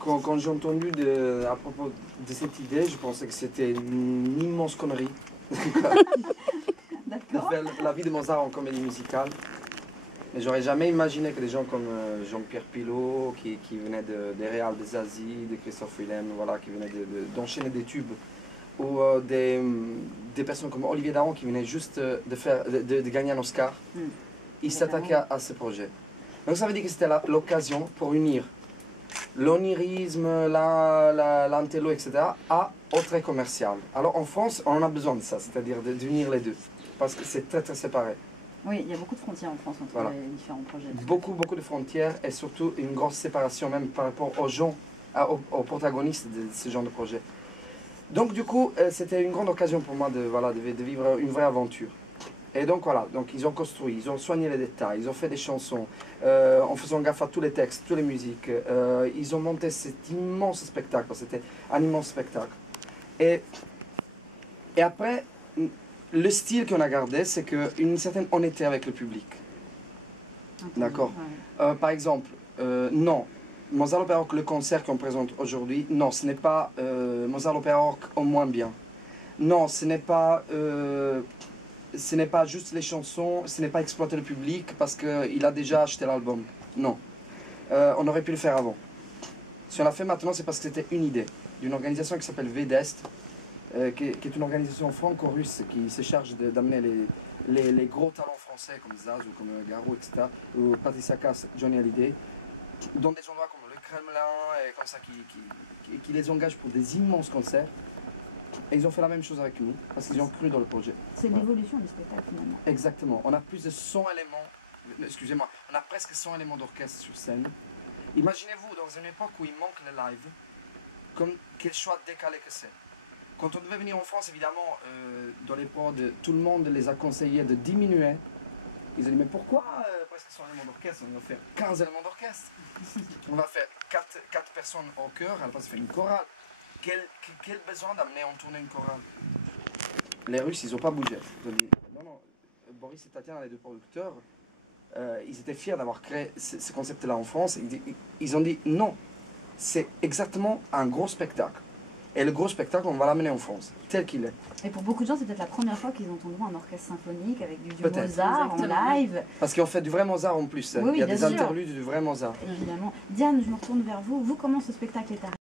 quand j'ai entendu à propos de cette idée, je pensais que c'était une immense connerie. De faire la vie de Mozart en comédie musicale. Mais j'aurais jamais imaginé que des gens comme Jean-Pierre Pilot, qui venait des Réals des Aziz, de Christophe Willem, voilà, qui venaient d'enchaîner des tubes, ou des personnes comme Olivier Dahan qui venaient juste de gagner un Oscar, ils s'attaquaient à ce projet. Donc ça veut dire que c'était l'occasion pour unir l'onirisme, l'intello, etc. au trait commercial. Alors en France, on en a besoin de ça, c'est-à-dire d'unir les deux, parce que c'est très très séparé. Oui, il y a beaucoup de frontières en France entre les différents projets. Beaucoup de frontières et surtout une grosse séparation même par rapport aux gens, aux protagonistes de ce genre de projet. Donc du coup, c'était une grande occasion pour moi de vivre une vraie aventure. Et donc voilà, donc ils ont construit, ils ont soigné les détails, ils ont fait des chansons, en faisant gaffe à tous les textes, toutes les musiques. Ils ont monté cet immense spectacle, c'était un immense spectacle. Et après, le style qu'on a gardé, c'est qu'une certaine honnêteté avec le public. D'accord. Par exemple, non, Mozart l'Opéra Rock, le concert qu'on présente aujourd'hui, non, ce n'est pas Mozart l'Opéra Rock au moins bien. Non, ce n'est pas juste les chansons, ce n'est pas exploiter le public parce qu'il a déjà acheté l'album. Non. On aurait pu le faire avant. Si on l'a fait maintenant, c'est parce que c'était une idée d'une organisation qui s'appelle VDEST, qui est une organisation franco-russe qui se charge d'amener les gros talents français comme Zaz ou comme Garou, etc., ou Patricia Cass, Johnny Hallyday, dans des endroits comme le Kremlin, et comme ça, qui les engagent pour des immenses concerts. Et ils ont fait la même chose avec nous, parce qu'ils ont cru dans le projet. C'est l'évolution du spectacle finalement. Exactement. On a plus de 100 éléments, excusez-moi, on a presque 100 éléments d'orchestre sur scène. Imaginez-vous dans une époque où il manque le live, comme quel choix décalé que c'est. Quand on devait venir en France, évidemment, dans les prods, tout le monde les a conseillés de diminuer. Ils ont dit, mais pourquoi presque 100 éléments d'orchestre? On va faire 15 éléments d'orchestre. On va faire 4 personnes au chœur, elle va se faire une chorale. Quel besoin d'amener en tournée une chorale? Les Russes, ils n'ont pas bougé. Ils ont dit, non, Boris et Tatiana, les deux producteurs, ils étaient fiers d'avoir créé ce concept-là en France. Ils ont dit, non, c'est exactement un gros spectacle. Et le gros spectacle, on va l'amener en France, tel qu'il est. Et pour beaucoup de gens, c'est peut-être la première fois qu'ils entendent un orchestre symphonique avec du Mozart en live. Parce qu'on fait du vrai Mozart en plus. Oui, il y a des interludes du vrai Mozart. Évidemment. Diane, je me retourne vers vous. Vous, comment ce spectacle est arrivé?